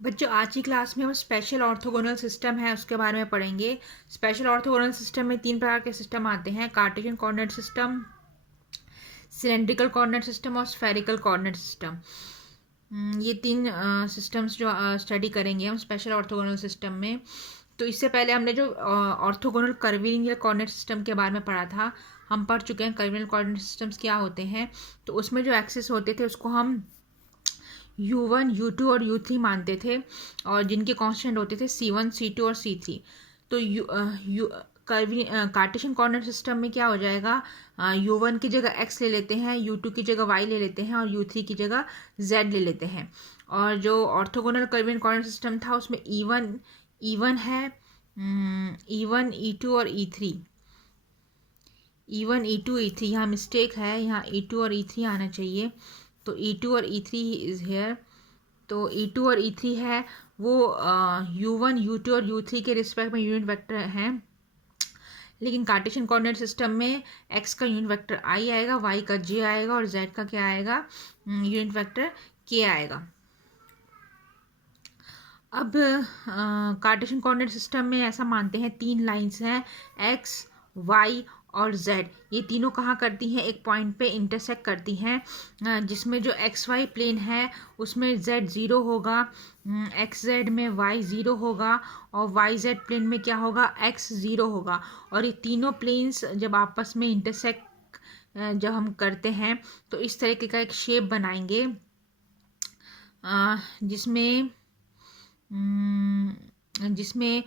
बच्चों आज की क्लास में हम स्पेशल ऑर्थोगोनल सिस्टम है उसके बारे में पढ़ेंगे। स्पेशल ऑर्थोगोनल सिस्टम में तीन प्रकार के सिस्टम आते हैं: Cartesian coordinate system, cylindrical coordinate system और स्फेरिकल कोऑर्डिनेट सिस्टम। ये तीन सिस्टम्स जो स्टडी करेंगे हम स्पेशल ऑर्थोगोनल सिस्टम में। तो इससे पहले हमने जो ऑर्थोगोनल कर्वीलिनियर कोऑर्डिनेट सिस्टम के बारे में पढ़ा था, हम पढ़ चुके हैं कर्वीलिनियर कोऑर्डिनेट सिस्टम्स क्या होते हैं। तो उसमें जो एक्सिस होते थे उसको हम U1, U2 और U3 मानते थे, और जिनके कांस्टेंट होते थे C1, C2 और C3। तो कार्टेशियन कोऑर्डिनेट सिस्टम में क्या हो जाएगा, U1 की जगह x ले लेते हैं, U2 की जगह y ले लेते हैं और U3 की जगह z ले लेते हैं। और जो ऑर्थोगोनल कर्वीलिनियर कोऑर्डिनेट सिस्टम था उसमें E1 है, E1, E2 और E3। E1, E2, E3, यहाँ मिस्टेक है, यहाँ E2 और E3 आना चाहिए। तो E2 और E3 इज़ हेयर। तो E2 और E3 है वो U1, U2 और U3 के रिस्पेक्ट में यूनिट वेक्टर हैं। लेकिन कार्टेशियन कोऑर्डिनेट सिस्टम में x का यूनिट वेक्टर i आएगा, y का j आएगा और z का क्या आएगा, यूनिट वेक्टर k आएगा। अब कार्टेशियन कोऑर्डिनेट सिस्टम में ऐसा मानते हैं तीन लाइंस हैं, x, y और z। ये तीनों कहाँ करती हैं, एक पॉइंट पे इंटरसेक्ट करती हैं, जिसमें जो एक्स वाई प्लेन है उसमें z 0 होगा, एक्स जेड में y 0 होगा और वाई जेड प्लेन में क्या होगा, x 0 होगा। और ये तीनों प्लेन्स जब आपस में इंटरसेक्ट जब हम करते हैं तो इस तरीके का एक शेप बनाएंगे, जिसमें जिसमें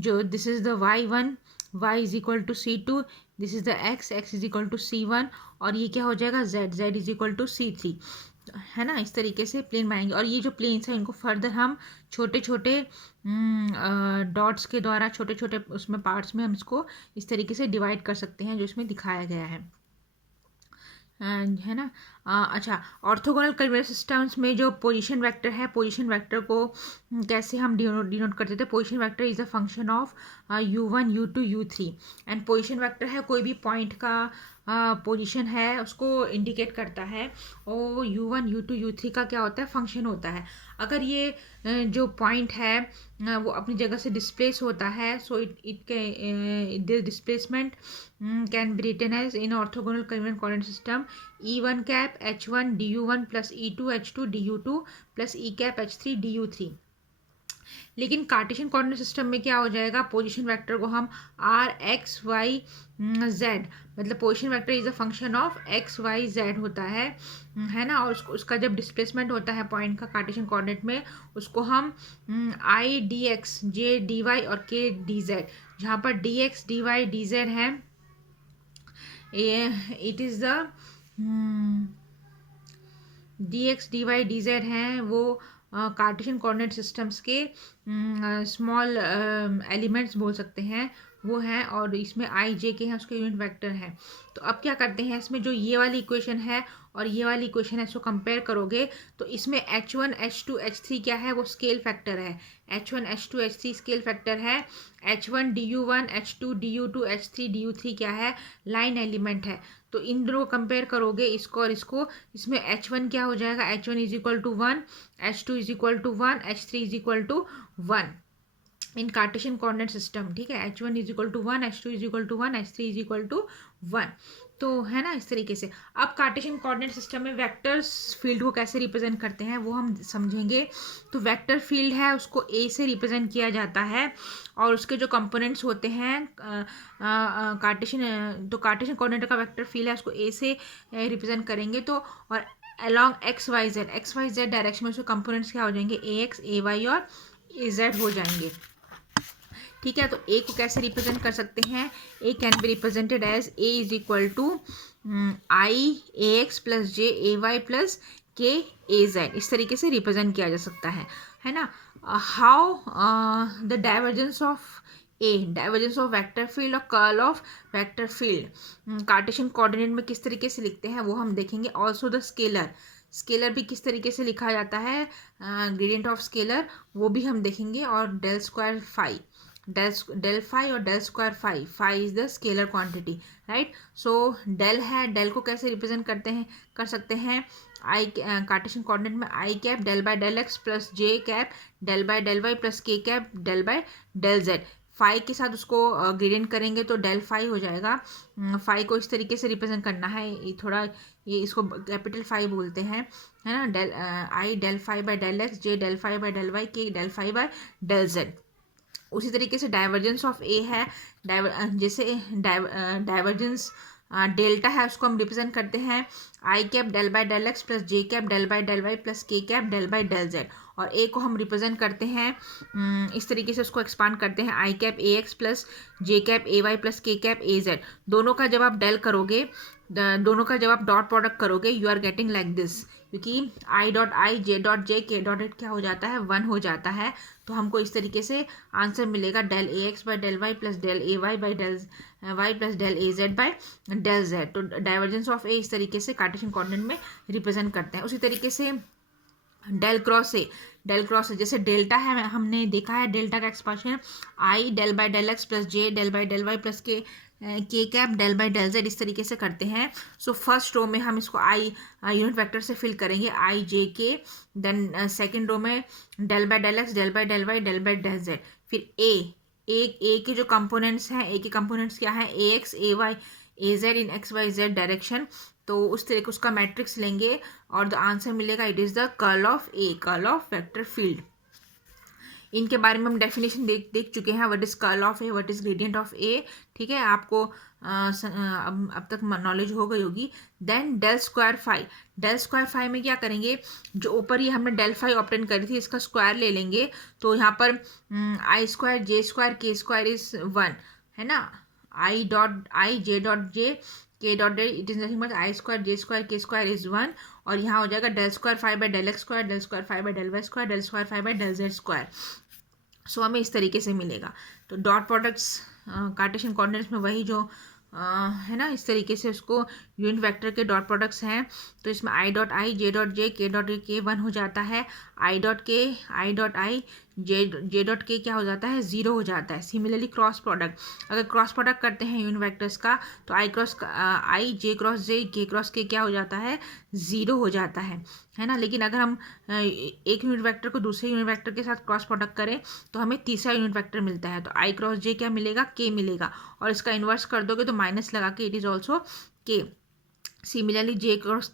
जो this is the y1, y is equal to C2, this is the x is equal to C1 और ये क्या हो जाएगा z is equal to C3, है ना। इस तरीके से प्लेन बनाएंगे और ये जो प्लेन्स हैं इनको फर्दर हम छोटे छोटे डॉट्स के द्वारा, छोटे छोटे उसमें पार्ट्स में हम इसको इस तरीके से डिवाइड कर सकते हैं जो इसमें दिखाया गया है, है ना। अच्छा, ऑर्थोगोनल कोऑर्डिनेट सिस्टम्स में जो पोजीशन वेक्टर है, पोजीशन वेक्टर को कैसे हम डिनोट करते थे। Position vector is a function of U1, U2, U3 and position vector है कोई भी पॉइंट का पोजीशन है उसको इंडिकेट करता है, और U1, U2, U3 का क्या होता है, फंक्शन होता है। अगर ये जो पॉइंट है वो अपनी जगह से डिस्प्लेस होता है, so this displacement can be written as in orthogonal coordinate system E1 cap H1 DU1 plus E2 H2 DU2 plus E cap H3 DU3। लेकिन कार्टेशियन कोऑर्डिनेट सिस्टम में क्या हो जाएगा, पोजीशन वेक्टर को हम R X Y Z, मतलब position vector is a function of X Y Z होता है ना। और उसका जब डिस्प्लेसमेंट होता है पॉइंट का कार्टेशियन कोऑर्डिनेट में, उसको हम I dx J dy और K dz, जहाँ पर dx dy dz है, it is the dx dy dz हैं वो कार्टेशियन कोऑर्डिनेट सिस्टम्स के स्मॉल एलिमेंट्स बोल सकते हैं वो हैं, और इसमें आई जे के हैं, उसके यूनिट वेक्टर हैं। तो अब क्या करते हैं, इसमें जो ये वाली इक्वेशन है और ये वाली इक्वेशन है इसको कंपेयर करोगे तो इसमें H1, H2, H3 क्या है, वो स्केल फैक्टर है। H1, H2, H3 scale factor है। H1 DU1, H2 DU2, H3 DU3 क्या है, लाइन एलिमेंट है। तो इन दोनों को कंपेयर करोगे, इसको और इसको, इसमें H1 क्या हो जाएगा, H1 is equal to 1, H2 is equal to 1, H3 is equal to 1 in Cartesian coordinate system, ठीक है। H1 is equal to 1, H2 is equal to 1, H3 is equal to 1। तो है ना इस तरीके से। अब कार्टेशियन कोऑर्डिनेट सिस्टम में वेक्टर्स फील्ड को कैसे रिप्रेजेंट करते हैं वो हम समझेंगे। तो वेक्टर फील्ड है उसको ए से रिप्रेजेंट किया जाता है, और उसके जो कंपोनेंट्स होते हैं कार्टेशियन, तो कार्टेशियन कोऑर्डिनेट का वेक्टर फील्ड है उसको ए से रिप्रेजेंट करेंगे। तो और along X Y Z direction में उसके कंपोनेंट्स क्या हो जाएंगे, ए एक्स, ए वाई और ए जेड हो जाएंगे, ठीक है। तो ए को कैसे रिप्रेजेंट कर सकते हैं, A can be represented as A is equal to I A X plus J A Y plus K A Z, इस तरीके से रिप्रेजेंट किया जा सकता है ना। How the divergence of divergence of vector field और curl of vector field Cartesian coordinate में किस तरीके से लिखते हैं वो हम देखेंगे। ऑल्सो द स्केलर भी किस तरीके से लिखा जाता है, ग्रेडियंट ऑफ स्केलर वो भी हम देखेंगे, और del square phi del phi और del square phi, phi is the scalar quantity, right. So del है, डेल को कैसे रिप्रेजेंट कर सकते हैं, आई कार्टेशियन कोऑर्डिनेट में I cap del by del X plus J cap del by del Y plus K cap del by del Z. Phi के साथ उसको ग्रेडियंट करेंगे तो डेल फाई हो जाएगा। फाई को इस तरीके से रिप्रेजेंट करना है, ये थोड़ा, ये इसको कैपिटल फाई बोलते हैं, है ना। Del I del phi by del X, J del phi by del Y, K del phi by del Z. उसी तरीके से डाइवर्जेंस ऑफ ए है, जैसे डाइवर्जेंस डेल्टा है उसको हम रिप्रेजेंट करते हैं I cap del by del X plus J cap del by del Y plus K cap del by del Z. और ए को हम रिप्रेजेंट करते हैं इस तरीके से, उसको एक्सपांड करते हैं I cap A X plus J cap A Y plus K cap A Z. दोनों का जब आप डेल करोगे, दोनों का जब आप डॉट प्रोडक्ट करोगे, you are getting like this, क्योंकि I dot I J dot J K dot add क्या हो जाता है, 1 हो जाता है। तो हमको इस तरीके से आंसर मिलेगा del A X by del Y plus del A Y by del Y plus del A Z by del Z. तो डाइवर्जेंस ऑफ ए इस तरीके से कार्टेशियन कोऑर्डिनेट में रिप्रेजेंट करते हैं। उसी तरीके से del cross A, del cross A जैसे डेल्टा है, हमने देखा है डेल्टा का expansion I del by del X plus J del by del Y plus K cap del by del Z, इस तरीके से करते हैं। सो फर्स्ट रो में हम इसको आई यूनिट वेक्टर से फिल करेंगे I J K, then second row में del by del X del by del Y del by del Z. फिर ए के जो कंपोनेंट्स हैं, ए के कंपोनेंट्स क्या है, A X A Y A Z in X Y Z direction. तो उस तरीके उसका मैट्रिक्स लेंगे और द आंसर मिलेगा it is the curl of A, curl of vector field. इनके बारे में हम डेफिनेशन देख चुके हैं, what is curl of A, what is gradient of A, ठीक है, आपको अब तक नॉलेज हो गई होगी। Then del square phi, del square phi में क्या करेंगे, जो ऊपर ये हमने डेल फाई ऑप्टेन करी थी इसका स्क्वायर ले लेंगे। तो यहाँ पर आई square J square K square is 1, है ना। I dot I J dot J K dot del it is nothing but I square J square K square is 1। और यहाँ हो जाएगा del square phi by del X square del square phi by del Y square del square phi by del Z square. So हमें इस तरीके से मिलेगा। तो डॉट प्रोडक्ट्स कार्टेशियन कोऑर्डिनेट्स में वही जो है ना, इस तरीके से उसको यूनिट वेक्टर के डॉट प्रोडक्ट्स हैं। तो इसमें I dot I J dot J K dot के 1 हो जाता है, I dot I J dot के क्या हो जाता है, 0 हो जाता है। सिमिलरली क्रॉस प्रोडक्ट, अगर क्रॉस प्रोडक्ट करते हैं यूनिट वेक्टर्स का, तो आई जे क्रॉस जे के क्रॉस के क्या हो जाता है, 0 हो जाता है ना। लेकिन अगर हम एक यूनिट वेक्टर को दूसरे यूनिट वेक्टर के साथ क्रॉस प्रोडक्ट करें तो हमें तीसरा यूनिट वेक्टर मिलता है। तो आई क्रॉस जे क्या मिलेगा, के मिलेगा, और इसका इन्वर्स कर दोगे तो माइनस लगा के इट इज़ ऑल्सो के। सिमिलरली जे क्रॉस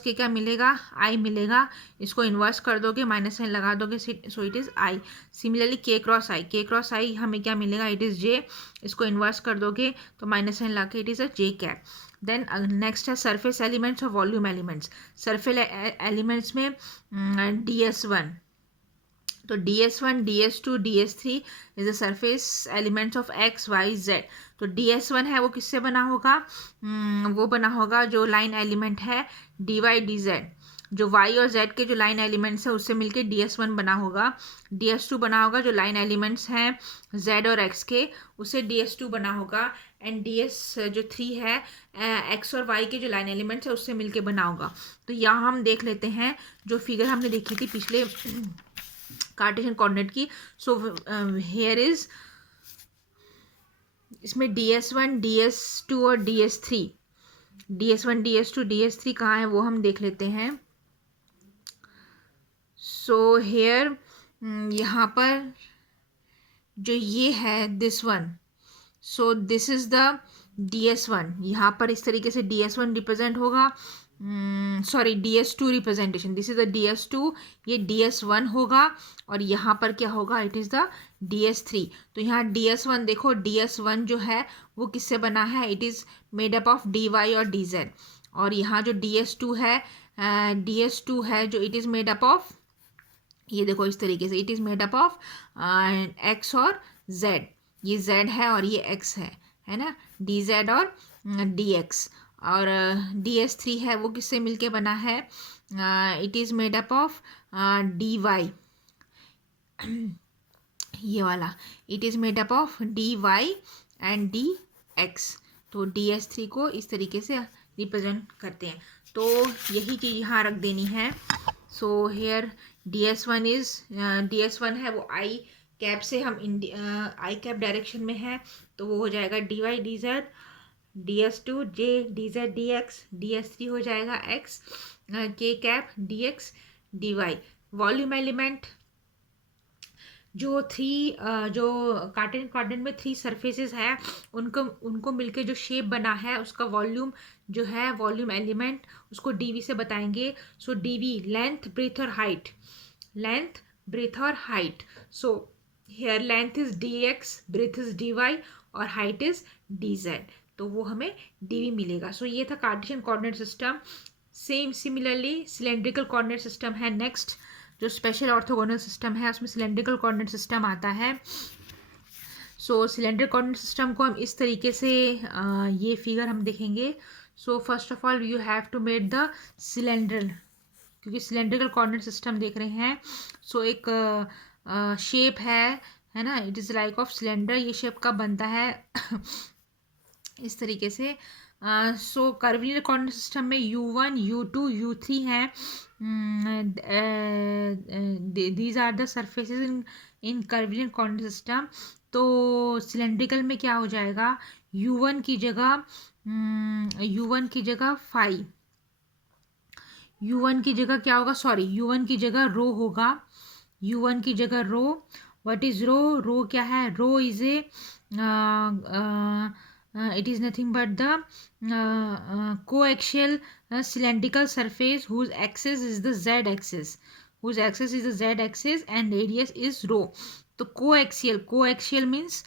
के क्या मिलेगा, आई मिलेगा, इसको इन्वर्स कर दोगे माइनस साइन लगा दोगे, सो इट इज़ आई। सिमिलरली के क्रॉस आई हमें क्या मिलेगा, इट इज़ जे, इसको इन्वर्स कर दोगे तो माइनस साइन लगा के it is a J cap. Then next है सरफेस एलिमेंट्स और वॉल्यूम एलिमेंट्स। सरफेस एलिमेंट्स में DS1, तो DS1 DS2 DS3 is the surface elements of X Y Z. तो DS1 है वो किससे बना होगा, वो बना होगा जो लाइन एलिमेंट है DY DZ, जो y और z के जो लाइन एलिमेंट्स है उससे मिलके DS1 बना होगा। DS2 बना होगा जो लाइन एलिमेंट्स हैं z और x के, उससे DS2 बना होगा। एंड DS जो 3 है x और y के जो लाइन एलिमेंट्स है उससे मिलके बना होगा। तो यहाँ हम देख लेते हैं जो फिगर हमने देखी थी पिछले कार्टेशियन कोऑर्डिनेट की। सो हेयर इज, इसमें DS1 DS2 और DS3, DS1 DS2 DS3 कहाँ है वो हम देख लेते हैं। सो हेयर यहाँ पर जो ये है this one, so this is the DS1, यहाँ पर इस तरीके से DS1 रिप्रेजेंट होगा, sorry DS2 representation, this is the DS2, ये DS1 होगा, और यहाँ पर क्या होगा, इट इज़ द DS3। तो यहाँ DS1 देखो, DS1 जो है वो किससे बना है, it is made up of DY और DZ। और यहाँ जो DS2 है जो it is made up of, ये देखो इस तरीके से, it is made up of x और z, ये z है और ये x है ना, DZ और DX। और DS3 है वो किससे मिलके बना है, it is made up of DY, ये वाला, it is made up of DY and DX। तो DS3 को इस तरीके से रिप्रेजेंट करते हैं। तो यही चीज़ यहाँ रख देनी है। सो हेयर DS1 है वो आई कैप से हम आई कैप डायरेक्शन में है, तो वो हो जाएगा dy dz, ds2 j dz dx, ds3 हो जाएगा x k cap dx dy। Volume element जो जो कार्टेन कोऑर्डिनेट में 3 सरफेसेस है, उनको उनको मिलके जो शेप बना है उसका वॉल्यूम जो है, वॉल्यूम एलिमेंट, उसको dv से बताएंगे। सो dv लेंथ ब्रेथ और हाइट, लेंथ ब्रेथ और height. So here length is dx, breadth is dy और हाइट इज dz, तो वो हमें dv मिलेगा। सो ये था Cartesian coordinate system. Same similarly cylindrical coordinate system है नेक्स्ट, जो स्पेशल ऑर्थोगोनल सिस्टम है उसमें सिलेंड्रिकल कोऑर्डिनेट सिस्टम आता है। सो सिलेंड्रिकल कोऑर्डिनेट सिस्टम को हम इस तरीके से ये फिगर हम देखेंगे। So first of all you have to made the cylinder, क्योंकि सिलेंड्रिकल कोऑर्डिनेट सिस्टम देख रहे हैं। सो एक शेप है ना, it is like of cylinder, ये शेप का बनता है इस तरीके से। सो कर्वीलिनियर कोऑर्डिनेट सिस्टम में u1 u2 u3 हैं, these are the surfaces in curvilinear coordinate system. तो सिलेंड्रिकल में क्या हो जाएगा, u1 की जगह फाइव, u1 की जगह क्या होगा, सॉरी u1 की जगह रो होगा, u1 की जगह रो। व्हाट इज रो, रो क्या है, rho is a it is nothing but the coaxial cylindrical surface whose axis is the z axis, and radius is rho। तो कोएक्सियल मीन्स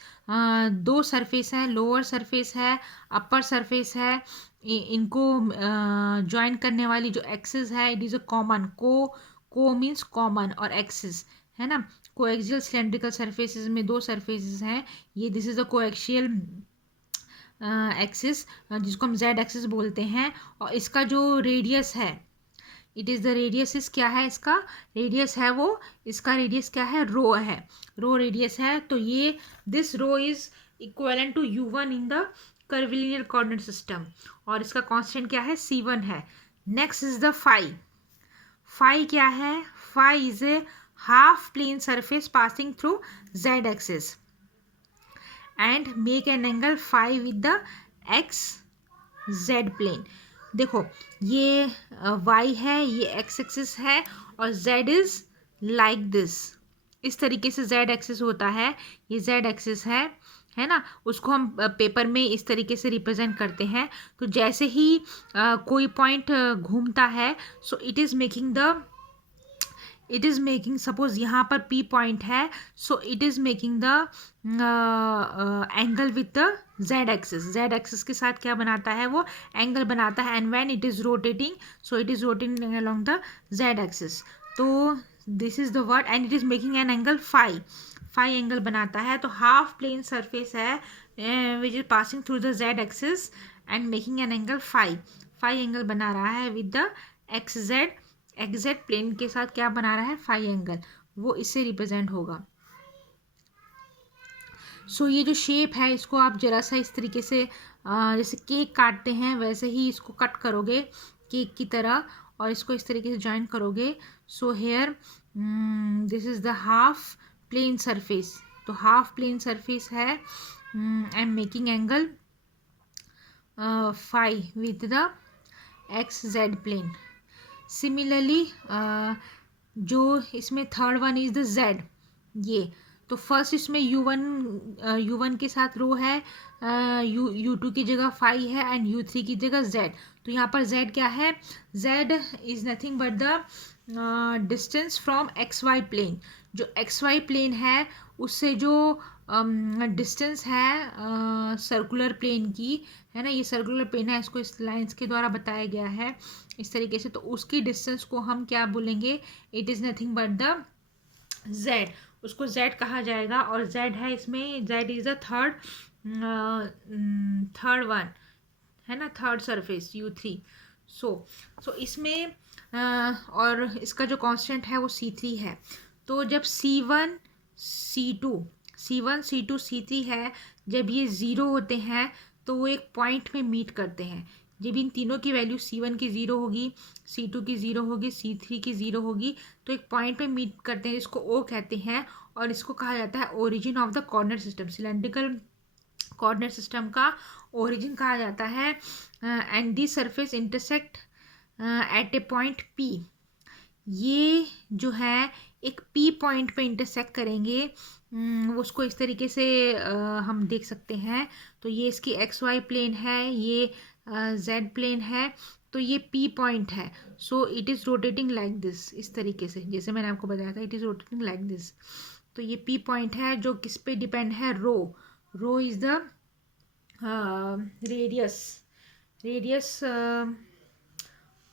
दो सरफेस है, लोअर सरफेस है, upper surface है, इनको join करने वाली जो एक्सिस है, इट इज़ अ कॉमन, को मीन्स कॉमन और एक्सिस है ना। कोएक्सियल सिलेंड्रिकल सरफेसेस में दो सरफेसेस हैं, ये this is the coaxial axis, जिसको हम जेड एक्सिस बोलते हैं। और इसका जो रेडियस है, it is the radius is क्या है, इसका रेडियस है वो, इसका रेडियस क्या है, रो है, रो रेडियस है। तो ये this rho is equivalent to u1 in the curvilinear coordinate system, और इसका कांस्टेंट क्या है, c1 है। नेक्स्ट इज द फाई क्या है, phi is a half plane surface passing through Z axis and make an angle phi with the X Z plane. देखो ये y है, ये x एक्सिस है, और z इज लाइक दिस, इस तरीके से z एक्सिस होता है, ये z एक्सिस है ना, उसको हम पेपर में इस तरीके से रिप्रेजेंट करते हैं। तो जैसे ही कोई पॉइंट घूमता है, so it is making suppose यहाँ पर P पॉइंट है, so it is making the angle with the Z axis के साथ क्या बनाता है, वो एंगल बनाता है। And when it is rotating, so it is rotating along the Z axis. तो this is the word, and it is making an angle phi angle बनाता है। तो हाफ प्लेन सरफेस है which is passing through the Z axis and making an angle phi angle बना रहा है with the X Z plane के साथ क्या बना रहा है, फाई एंगल, वो इससे रिप्रेजेंट होगा। सो ये जो शेप है, इसको आप जरा सा इस तरीके से जैसे केक काटते हैं वैसे ही इसको कट करोगे केक की तरह, और इसको इस तरीके से जॉइन करोगे। So here this is the half plane surface, तो हाफ प्लेन सरफेस है, I am making angle phi with the X Z plane. Similarly जो इसमें third one is the Z, ये तो फर्स्ट इसमें u1 के साथ रो है, u2 की जगह फाई है, एंड u3 की जगह z। तो यहाँ पर z क्या है, z is nothing but the distance from xy plane, जो xy प्लेन है उससे जो डिस्टेंस है सर्कुलर प्लेन की, है ना, ये सर्कुलर प्लेन है, इसको इस लाइंस के द्वारा बताया गया है इस तरीके से। तो उसकी डिस्टेंस को हम क्या बोलेंगे, it is nothing but the z, उसको z कहा जाएगा। और z है इसमें, z is the third one, है ना, थर्ड सरफेस u3। सो इसमें और इसका जो कांस्टेंट है वो c3 है। तो जब c1 c2 c3 है, जब ये ज़ीरो होते हैं तो वो एक पॉइंट में मीट करते हैं। जब इन तीनों की वैल्यू C1 की 0 होगी, C2 की 0 होगी, C3 की 0 होगी, तो एक पॉइंट पे मीट करते हैं, इसको O कहते हैं, और इसको कहा जाता है origin of the coordinate system. Cylindrical coordinate system का ओरिजिन कहा जाता है। And the surface intersect at A point P। ये जो है एक P पॉइंट पे इंटरसेक्ट करेंगे। उसको इस तरीके से हम देख सकते हैं। तो ये इसकी XY प्लेन है, ये Z प्लेन है, तो ये P पॉइंट है। So it is rotating like this, इस तरीके से, जैसे मैंने आपको बताया था, it is rotating like this. तो ये P पॉइंट है जो किस पे डिपेंड है, rho is the radius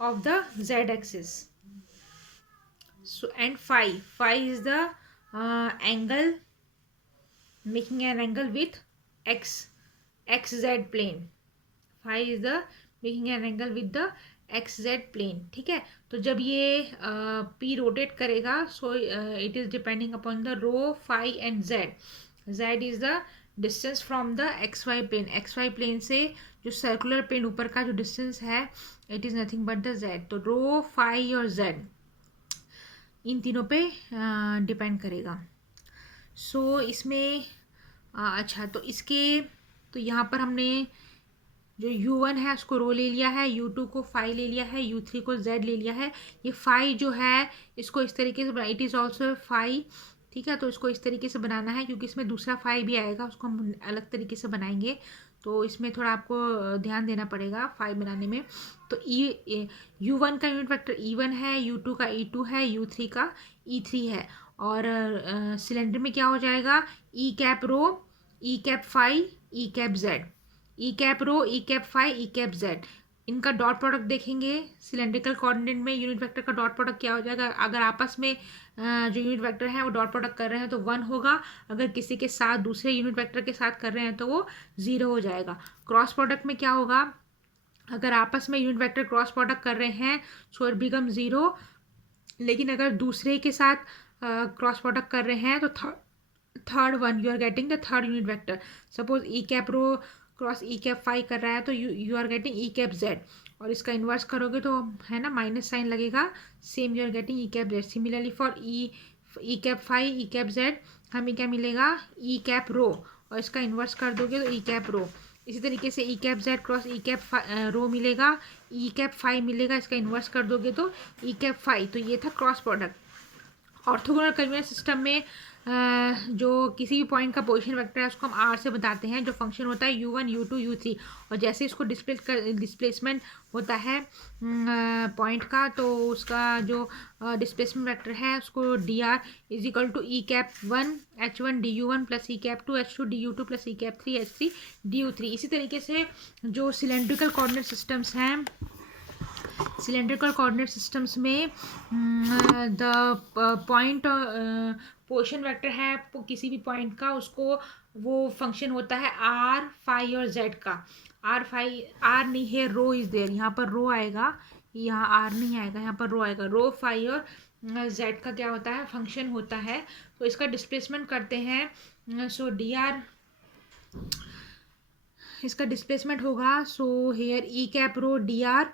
of the z-axis. So and phi is the angle, making an angle with xz plane. Phi is the making an angle with the xz plane. ठीक है, तो जब ये p रोटेट करेगा, so it is depending upon the rho, phi and z. Z is the distance from the XY plane. XY plane से जो circular plane ऊपर का जो डिस्टेंस है, it is nothing but the Z। तो रो, phi और Z इन तीनों पे डिपेंड करेगा। सो इसमें अच्छा, तो इसके तो यहाँ पर हमने जो U1 है उसको रो ले लिया है, U2 को फाई ले लिया है, U3 को Z ले लिया है। ये फाई जो है इसको इस तरीके से, इट इज़ ऑल्सो फाई। ठीक है, तो इसको इस तरीके से बनाना है, क्योंकि इसमें दूसरा फाई भी आएगा, उसको हम अलग तरीके से बनाएंगे, तो इसमें थोड़ा आपको ध्यान देना पड़ेगा फाई बनाने में। तो U1 का यूनिट वेक्टर E1 है, U2 का E2 है, U3 का E3 है, और सिलेंडर में क्या हो जाएगा, ई कैप रो, E cap phi, e cap Z. E cap रो, E cap phi, e cap Z, इनका डॉट प्रोडक्ट देखेंगे। सिलेंड्रिकल कोऑर्डिनेट में यूनिट वेक्टर का डॉट प्रोडक्ट क्या हो जाएगा, अगर आपस में जो यूनिट वेक्टर है वो डॉट प्रोडक्ट कर रहे हैं तो 1 होगा, अगर किसी के साथ दूसरे यूनिट वेक्टर के साथ कर रहे हैं तो वो 0 हो जाएगा। क्रॉस प्रोडक्ट में क्या होगा, अगर आपस में यूनिट वेक्टर क्रॉस प्रोडक्ट कर रहे हैं सो इट बिकम 0, लेकिन अगर दूसरे के साथ क्रॉस प्रोडक्ट कर रहे हैं तो third one, you are getting the third unit vector. Suppose e cap rho cross e cap phi कर रहा है तो you are getting e cap z, और इसका इन्वर्स करोगे तो है ना माइनस साइन लगेगा, same you are getting e cap z. Similarly for e cap phi, e cap z, हमें क्या मिलेगा, ई कैप रो, और इसका इन्वर्स कर दोगे तो ई कैप रो। इसी तरीके से ई cap Z cross e cap रो मिलेगा, ई कैप फाई मिलेगा, इसका इन्वर्स कर दोगे तो ई कैप फाई। तो ये था cross product. Orthogonal convergence system में जो किसी भी पॉइंट का पोजीशन वेक्टर है उसको हम आर से बताते हैं, जो फंक्शन होता है U1, U2, U3, और जैसे इसको डिस्प्लेसमेंट होता है पॉइंट का, तो उसका जो डिस्प्लेसमेंट वेक्टर है उसको dr is equal to E cap 1 H1 du1 plus e cap 2 H2 du2 plus e cap 3 H3 du3। इसी तरीके से जो सिलेंड्रिकल कोऑर्डिनेट सिस्टम्स हैं, सिलेंड्रिकल कोऑर्डिनेट सिस्टम्स में द पॉइंट पोजीशन वेक्टर है किसी भी पॉइंट का, उसको वो फंक्शन होता है आर, फाई और जेड का। आर नहीं है, रो इज देयर, यहाँ पर रो आएगा, यहाँ आर नहीं आएगा, यहाँ पर रो आएगा। रो, फाई और जेड का क्या होता है, फंक्शन होता है। तो इसका डिस्प्लेसमेंट करते हैं, सो dr, इसका डिस्प्लेसमेंट होगा, so here e cap rho dr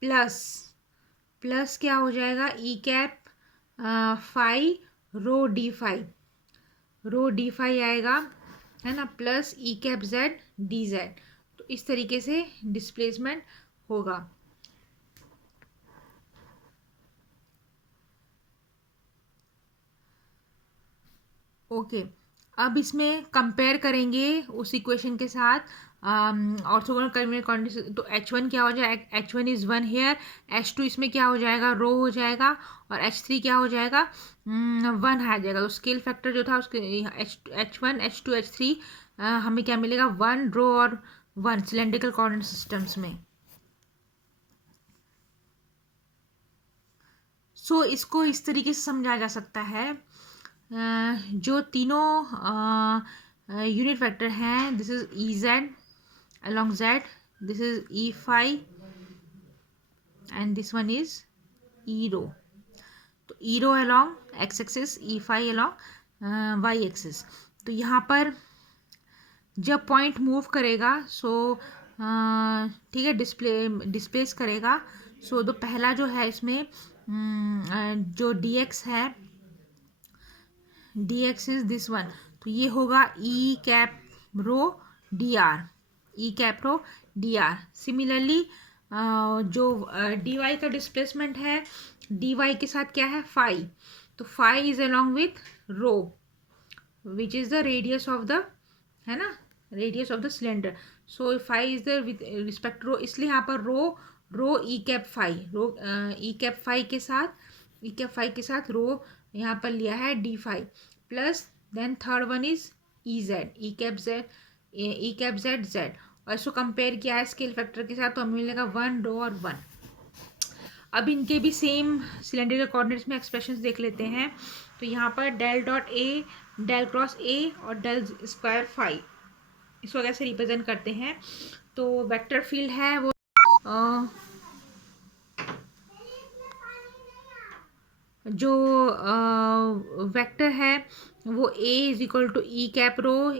plus क्या हो जाएगा, e cap phi rho d phi आएगा, है ना, plus e cap z d z. तो इस तरीके से डिस्प्लेसमेंट होगा। ओके, अब इसमें कंपेयर करेंगे उस इक्वेशन के साथ ऑर्थोगोनल कन्वर्जेंस। तो H1 क्या हो जाएगा, H1 इज़ 1 हेयर, H2 इसमें क्या हो जाएगा, रो हो जाएगा, और H3 क्या हो जाएगा, 1 आ जाएगा। तो स्केल फैक्टर जो था उसके H1, H2, H3 हमें क्या मिलेगा, 1 रो और 1 सिलेंड्रिकल कोऑर्डिनेट सिस्टम्स में। सो इसको इस तरीके से समझा जा सकता है, जो तीनों यूनिट वेक्टर हैं, this is e Z along z, this is e phi and this one is e rho। तो e rho along x axis, e phi along y axis। तो यहाँ पर जब पॉइंट मूव करेगा, सो ठीक है, डिस्प्लेस करेगा। सो तो पहला जो है इसमें जो dx है, dx इज दिस वन, तो ये होगा E cap rho D R, E cap rho D R. Similarly जो dy का डिस्प्लेसमेंट है, dy के साथ क्या है, फाई, तो phi is along with rho which is the radius of the, है ना, radius of the cylinder. So phi is the with respect rho, इसलिए यहाँ पर rho E cap phi, rho E cap phi के साथ, ई cap phi के साथ रो यहाँ पर लिया है d phi, plus then third one is e z, e cap z z, और इसको कंपेयर किया है स्केल फैक्टर के साथ, तो हमें मिलेगा 1 रो और 1। अब इनके भी सेम सिलेंडर के कोऑर्डिनेट्स में एक्सप्रेशंस देख लेते हैं। तो यहाँ पर del dot a, del cross a और डेल स्क्वायर फाई, इसको कैसे रिप्रेजेंट करते हैं, तो वेक्टर फील्ड है वो जो वेक्टर है वो A is equal to E cap row,